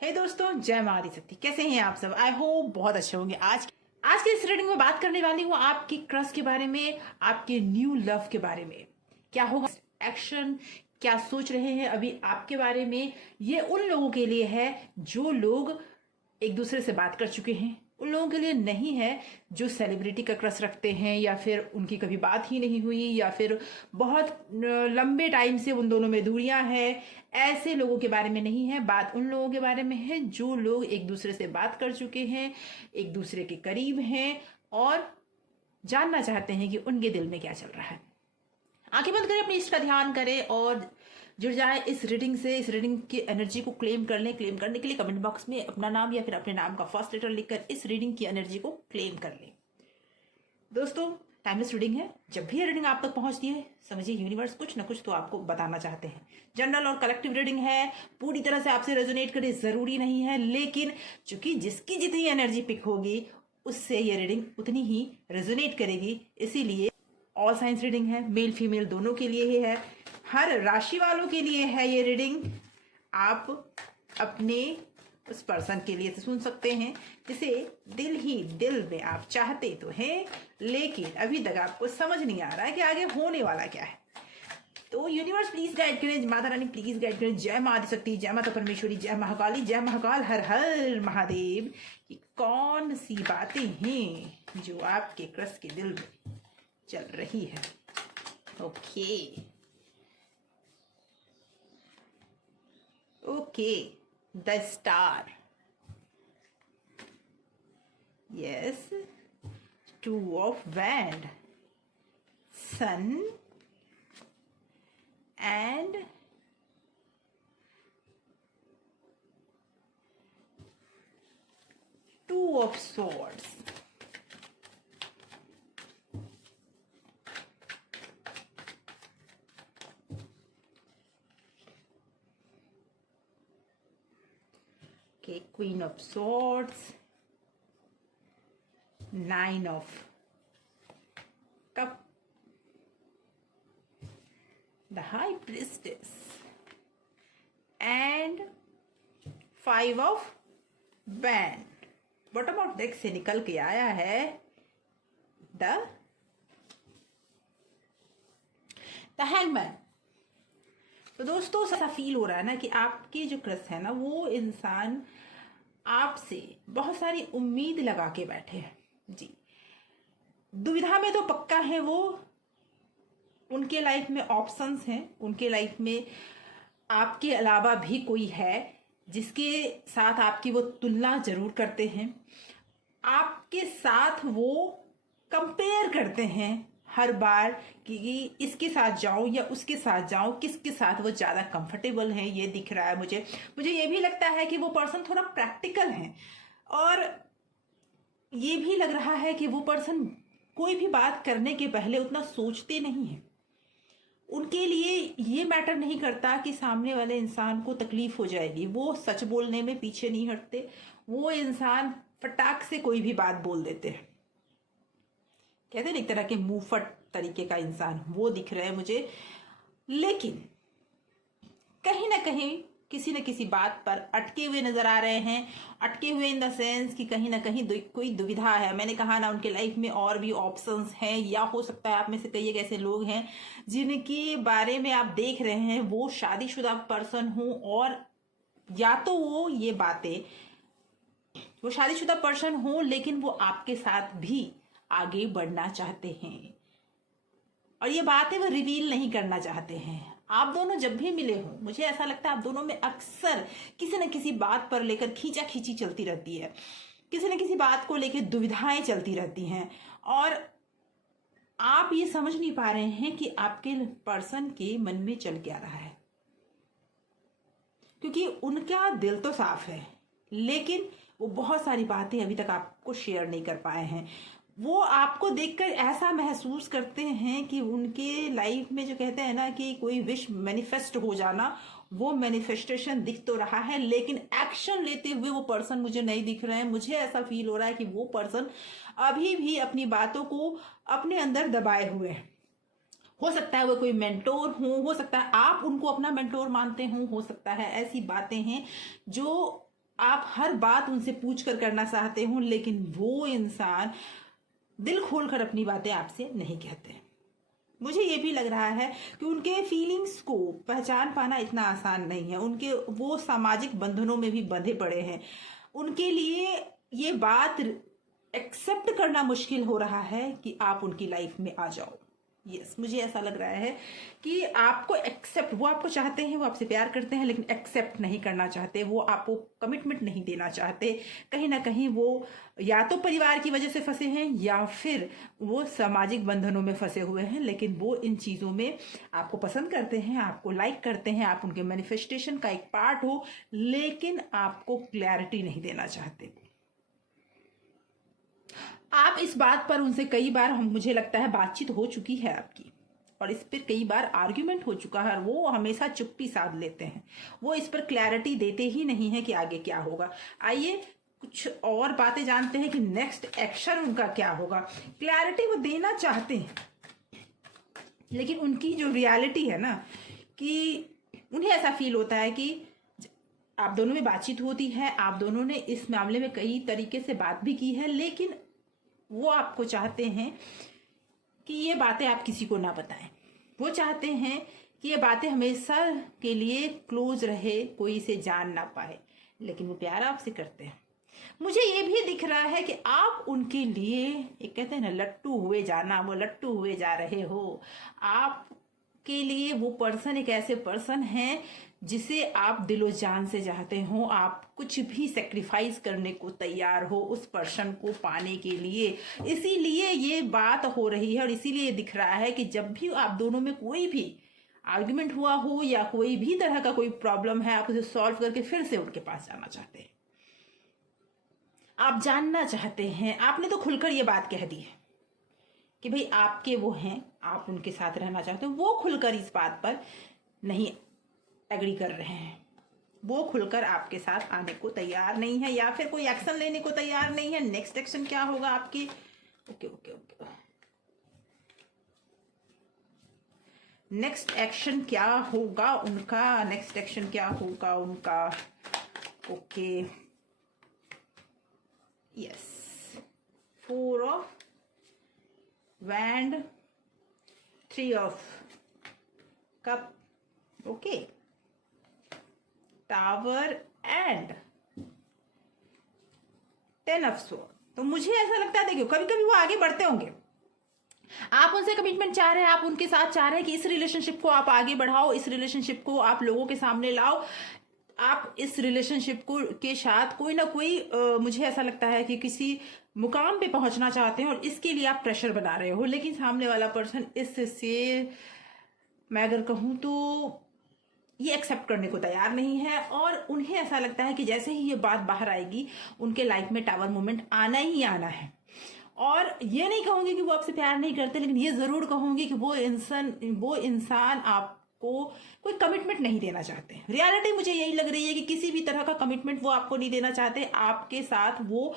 हे दोस्तों, जय माँ आदिशक्ति। कैसे हैं आप सब? आई होप बहुत अच्छे होंगे। आज के इस रीडिंग में बात करने वाली हूँ आपकी क्रश के बारे में, आपके न्यू लव के बारे में। क्या होगा एक्शन, क्या सोच रहे हैं अभी आपके बारे में। ये उन लोगों के लिए है जो लोग एक दूसरे से बात कर चुके हैं, उन लोगों के लिए नहीं है जो सेलिब्रिटी का क्रश रखते हैं या फिर उनकी कभी बात ही नहीं हुई या फिर बहुत लंबे टाइम से उन दोनों में दूरियां हैं। ऐसे लोगों के बारे में नहीं है बात, उन लोगों के बारे में है जो लोग एक दूसरे से बात कर चुके हैं, एक दूसरे के करीब हैं और जानना चाहते हैं कि उनके दिल में क्या चल रहा है। आंखें बंद करें, अपने इष्ट का ध्यान करें और जुड़ जाए इस रीडिंग से। इस रीडिंग की एनर्जी को क्लेम कर लें। क्लेम करने के लिए कमेंट बॉक्स में अपना नाम या फिर अपने नाम का फर्स्ट लेटर लिखकर इस रीडिंग की एनर्जी को क्लेम कर लें। दोस्तों, टाइमलेस रीडिंग है। जब भी ये रीडिंग आप तक पहुंचती है, समझिए यूनिवर्स कुछ ना कुछ तो आपको बताना चाहते हैं। जनरल और कलेक्टिव रीडिंग है, पूरी तरह से आपसे रेजोनेट करे जरूरी नहीं है, लेकिन चूंकि जिसकी जितनी एनर्जी पिक होगी उससे ये रीडिंग उतनी ही रेजोनेट करेगी। इसीलिए ऑल साइंस रीडिंग है, मेल फीमेल दोनों के लिए ही है, हर राशि वालों के लिए है ये रीडिंग। आप अपने उस पर्सन के लिए सुन सकते हैं जिसे दिल ही दिल में आप चाहते तो हैं, लेकिन अभी तक आपको समझ नहीं आ रहा है कि आगे होने वाला क्या है। तो यूनिवर्स प्लीज गाइड करें, माता रानी प्लीज गाइड करें। जय माँ आदिशक्ति, जय माता परमेश्वरी, जय महाकाली, जय महाकाल, हर हर महादेव। कि कौन सी बातें हैं जो आपके क्रश के दिल में चल रही है। Okay, the star, yes, two of wand, sun and two of swords. Okay, Queen of Swords, Nine of Cup, the High Priestess, and Five of Wand. Bottom of deck से निकल के आया है the Hangman. तो दोस्तों, ऐसा feel हो रहा है ना कि आपकी जो क्रश है ना, वो इंसान आपसे बहुत सारी उम्मीद लगा के बैठे हैं जी। दुविधा में तो पक्का है वो। उनके लाइफ में ऑप्शंस हैं, उनके लाइफ में आपके अलावा भी कोई है जिसके साथ आपकी वो तुलना जरूर करते हैं। आपके साथ वो कंपेयर करते हैं हर बार कि इसके साथ जाऊं या उसके साथ जाऊं, किसके साथ वो ज़्यादा कंफर्टेबल है। ये दिख रहा है मुझे ये भी लगता है कि वो पर्सन थोड़ा प्रैक्टिकल है और ये भी लग रहा है कि वो पर्सन कोई भी बात करने के पहले उतना सोचते नहीं है। उनके लिए ये मैटर नहीं करता कि सामने वाले इंसान को तकलीफ हो जाएगी। वो सच बोलने में पीछे नहीं हटते। वो इंसान फटाक से कोई भी बात बोल देते हैं। कहते हैं एक तरह के मुंहफट तरीके का इंसान वो दिख रहा है मुझे। लेकिन कहीं ना कहीं किसी न किसी बात पर अटके हुए नजर आ रहे हैं। अटके हुए इन द सेंस कि कहीं ना कहीं कोई दुविधा है। मैंने कहा ना, उनके लाइफ में और भी ऑप्शंस हैं, या हो सकता है आप में से कई एक ऐसे लोग हैं जिनके बारे में आप देख रहे हैं वो शादीशुदा पर्सन हो, और या तो वो शादीशुदा पर्सन हो लेकिन वो आपके साथ भी आगे बढ़ना चाहते हैं और ये बातें वो रिवील नहीं करना चाहते हैं। आप दोनों जब भी मिले हो, मुझे ऐसा लगता है आप दोनों में अक्सर किसी न किसी बात पर लेकर खींचा खींची चलती रहती है, किसी न किसी बात को लेकर दुविधाएं चलती रहती हैं और आप ये समझ नहीं पा रहे हैं कि आपके पर्सन के मन में चल क्या रहा है। क्योंकि उनका दिल तो साफ है, लेकिन वो बहुत सारी बातें अभी तक आपको शेयर नहीं कर पाए हैं। वो आपको देखकर ऐसा महसूस करते हैं कि उनके लाइफ में जो कहते हैं ना कि कोई विश मैनिफेस्ट हो जाना, वो मैनिफेस्टेशन दिख तो रहा है लेकिन एक्शन लेते हुए वो पर्सन मुझे नहीं दिख रहे हैं। मुझे ऐसा फील हो रहा है कि वो पर्सन अभी भी अपनी बातों को अपने अंदर दबाए हुए हैं। हो सकता है वो कोई मेंटोर हो सकता है आप उनको अपना मेंटोर मानते हो सकता है ऐसी बातें हैं जो आप हर बात उनसे पूछ कर करना चाहते हो, लेकिन वो इंसान दिल खोलकर अपनी बातें आपसे नहीं कहते। मुझे ये भी लग रहा है कि उनके फीलिंग्स को पहचान पाना इतना आसान नहीं है। उनके वो सामाजिक बंधनों में भी बंधे पड़े हैं। उनके लिए ये बात एक्सेप्ट करना मुश्किल हो रहा है कि आप उनकी लाइफ में आ जाओ। यस, मुझे ऐसा लग रहा है कि आपको एक्सेप्ट, वो आपको चाहते हैं, वो आपसे प्यार करते हैं, लेकिन एक्सेप्ट नहीं करना चाहते। वो आपको कमिटमेंट नहीं देना चाहते। कहीं ना कहीं वो या तो परिवार की वजह से फंसे हैं या फिर वो सामाजिक बंधनों में फंसे हुए हैं, लेकिन वो इन चीज़ों में आपको पसंद करते हैं, आपको लाइक करते हैं, आप उनके मैनिफेस्टेशन का एक पार्ट हो, लेकिन आपको क्लैरिटी नहीं देना चाहते। आप इस बात पर उनसे कई बार, मुझे लगता है बातचीत हो चुकी है आपकी, और इस पर कई बार आर्ग्यूमेंट हो चुका है। वो हमेशा चुप्पी साध लेते हैं। वो इस पर क्लैरिटी देते ही नहीं है कि आगे क्या होगा। आइए कुछ और बातें जानते हैं कि नेक्स्ट एक्शन उनका क्या होगा। क्लैरिटी वो देना चाहते हैं, लेकिन उनकी जो रियलिटी है ना, कि उन्हें ऐसा फील होता है कि आप दोनों में बातचीत होती है, आप दोनों ने इस मामले में कई तरीके से बात भी की है, लेकिन वो आपको चाहते हैं कि ये बातें आप किसी को ना बताएं। वो चाहते हैं कि ये बातें हमेशा के लिए क्लोज रहे, कोई इसे जान ना पाए, लेकिन वो प्यार आपसे करते हैं। मुझे ये भी दिख रहा है कि आप उनके लिए, एक कहते हैं ना लट्टू हुए जाना, वो लट्टू हुए जा रहे हो। आपके लिए वो पर्सन एक ऐसे पर्सन है जिसे आप दिलो जान से चाहते हो। आप कुछ भी सेक्रीफाइस करने को तैयार हो उस पर्सन को पाने के लिए। इसीलिए ये बात हो रही है, और इसीलिए ये दिख रहा है कि जब भी आप दोनों में कोई भी आर्ग्यूमेंट हुआ हो या कोई भी तरह का कोई प्रॉब्लम है, आप उसे सॉल्व करके फिर से उनके पास जाना चाहते हैं। आप जानना चाहते हैं। आपने तो खुलकर ये बात कह दी है कि भाई आपके वो हैं, आप उनके साथ रहना चाहते हो। वो खुलकर इस बात पर नहीं एग्री कर रहे हैं। वो खुलकर आपके साथ आने को तैयार नहीं है, या फिर कोई एक्शन लेने को तैयार नहीं है। नेक्स्ट एक्शन क्या होगा आपकी? Okay okay okay, next action क्या होगा उनका? नेक्स्ट एक्शन क्या होगा उनका? Okay, yes, 4 of wand, 3 of cup, okay, tower and 10 of sword. तो मुझे ऐसा लगता है, देखियो कभी कभी वो आगे बढ़ते होंगे। आप उनसे कमिटमेंट चाह रहे हैं, आप उनके साथ चाह रहे हैं कि इस रिलेशनशिप को आप आगे बढ़ाओ, इस रिलेशनशिप को आप लोगों के सामने लाओ। आप इस रिलेशनशिप को के साथ कोई ना कोई मुझे ऐसा लगता है कि किसी मुकाम पे पहुंचना चाहते हैं, और इसके लिए आप प्रेशर बना रहे हो। लेकिन सामने वाला पर्सन इससे, मैं अगर कहूं तो, ये एक्सेप्ट करने को तैयार नहीं है, और उन्हें ऐसा लगता है कि जैसे ही ये बात बाहर आएगी, उनके लाइफ में टावर मोमेंट आना ही आना है। और ये नहीं कहूंगी कि वो आपसे प्यार नहीं करते, लेकिन ये जरूर कहूंगी कि वो इंसान आपको कोई कमिटमेंट नहीं देना चाहते। रियलिटी मुझे यही लग रही है कि किसी भी तरह का कमिटमेंट वो आपको नहीं देना चाहते। आपके साथ वो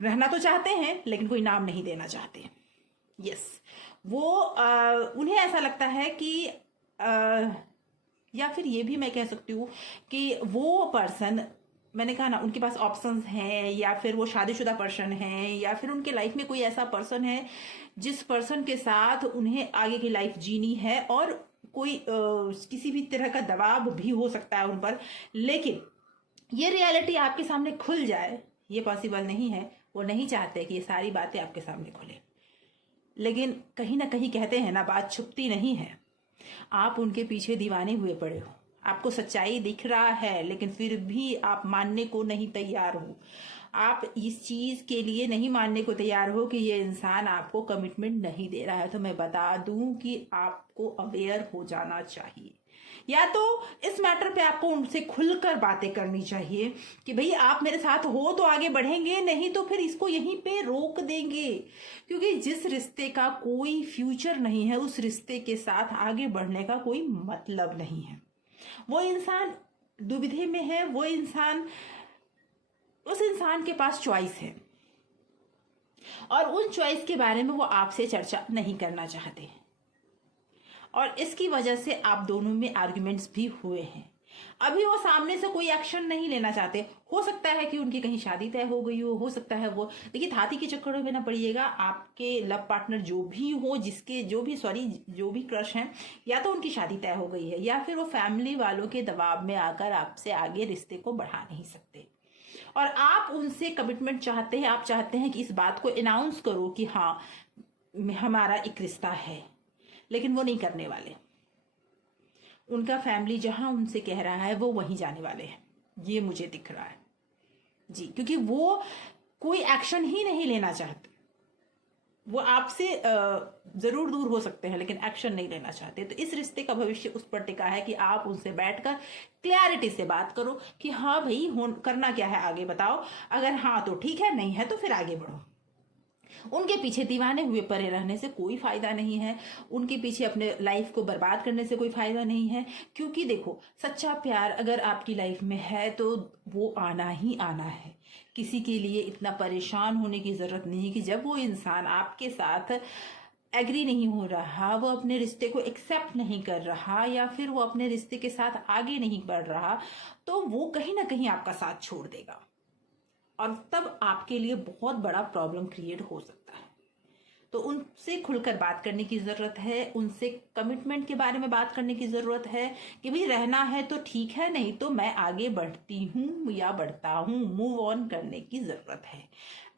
रहना तो चाहते हैं, लेकिन कोई नाम नहीं देना चाहते। यस, वो उन्हें ऐसा लगता है कि या फिर ये भी मैं कह सकती हूँ कि वो पर्सन, मैंने कहा ना, उनके पास ऑप्शंस हैं, या फिर वो शादीशुदा पर्सन है, या फिर उनके लाइफ में कोई ऐसा पर्सन है जिस पर्सन के साथ उन्हें आगे की लाइफ जीनी है, और कोई किसी भी तरह का दबाव भी हो सकता है उन पर। लेकिन ये रियलिटी आपके सामने खुल जाए, ये पॉसिबल नहीं है। वो नहीं चाहते कि ये सारी बातें आपके सामने खुले, लेकिन कहीं ना कहीं कहते हैं ना, बात छुपती नहीं है। आप उनके पीछे दीवाने हुए पड़े हो। आपको सच्चाई दिख रहा है, लेकिन फिर भी आप मानने को नहीं तैयार हो। आप इस चीज के लिए नहीं मानने को तैयार हो कि ये इंसान आपको कमिटमेंट नहीं दे रहा है। तो मैं बता दूं कि आपको अवेयर हो जाना चाहिए, या तो इस मैटर पे आपको उनसे खुलकर बातें करनी चाहिए कि भाई आप मेरे साथ हो तो आगे बढ़ेंगे, नहीं तो फिर इसको यहीं पे रोक देंगे। क्योंकि जिस रिश्ते का कोई फ्यूचर नहीं है, उस रिश्ते के साथ आगे बढ़ने का कोई मतलब नहीं है। वो इंसान दुविधा में है, वो इंसान, उस इंसान के पास चॉइस है, और उन चॉइस के बारे में वो आपसे चर्चा नहीं करना चाहते, और इसकी वजह से आप दोनों में आर्ग्यूमेंट्स भी हुए हैं। अभी वो सामने से कोई एक्शन नहीं लेना चाहते। हो सकता है कि उनकी कहीं शादी तय हो गई हो सकता है वो, देखिए हाथी के चक्करों में ना पड़िएगा। आपके लव पार्टनर जो भी हो, जिसके जो भी क्रश हैं, या तो उनकी शादी तय हो गई है या फिर वो फैमिली वालों के दबाव में आकर आपसे आगे रिश्ते को बढ़ा नहीं सकते। और आप उनसे कमिटमेंट चाहते हैं, आप चाहते हैं कि इस बात को अनाउंस करो कि हाँ हमारा एक रिश्ता है, लेकिन वो नहीं करने वाले। उनका फैमिली जहां उनसे कह रहा है वो वहीं जाने वाले हैं, ये मुझे दिख रहा है जी। क्योंकि वो कोई एक्शन ही नहीं लेना चाहते। वो आपसे जरूर दूर हो सकते हैं लेकिन एक्शन नहीं लेना चाहते। तो इस रिश्ते का भविष्य उस पर टिका है कि आप उनसे बैठकर क्लैरिटी से बात करो कि हाँ भाई करना क्या है, आगे बताओ। अगर हाँ तो ठीक है, नहीं है तो फिर आगे बढ़ो। उनके पीछे दीवाने हुए पड़े रहने से कोई फायदा नहीं है। उनके पीछे अपने लाइफ को बर्बाद करने से कोई फायदा नहीं है। क्योंकि देखो, सच्चा प्यार अगर आपकी लाइफ में है तो वो आना ही आना है। किसी के लिए इतना परेशान होने की जरूरत नहीं कि जब वो इंसान आपके साथ एग्री नहीं हो रहा, वो अपने रिश्ते को एक्सेप्ट नहीं कर रहा, या फिर वो अपने रिश्ते के साथ आगे नहीं बढ़ रहा, तो वो कहीं ना कहीं आपका साथ छोड़ देगा और तब आपके लिए बहुत बड़ा प्रॉब्लम क्रिएट हो सकता है। तो उनसे खुलकर बात करने की ज़रूरत है, उनसे कमिटमेंट के बारे में बात करने की ज़रूरत है कि भाई रहना है तो ठीक है, नहीं तो मैं आगे बढ़ती हूँ या बढ़ता हूँ, मूव ऑन करने की ज़रूरत है।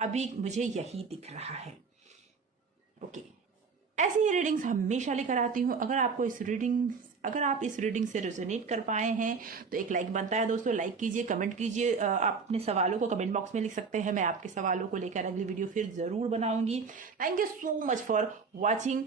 अभी मुझे यही दिख रहा है। ओके, ऐसी ही रीडिंग्स हमेशा लेकर आती हूँ। अगर आप इस रीडिंग से रेजोनेट कर पाए हैं तो एक लाइक बनता है दोस्तों। लाइक कीजिए, कमेंट कीजिए, आप अपने सवालों को कमेंट बॉक्स में लिख सकते हैं। मैं आपके सवालों को लेकर अगली वीडियो फिर जरूर बनाऊंगी। Thank you so much for watching.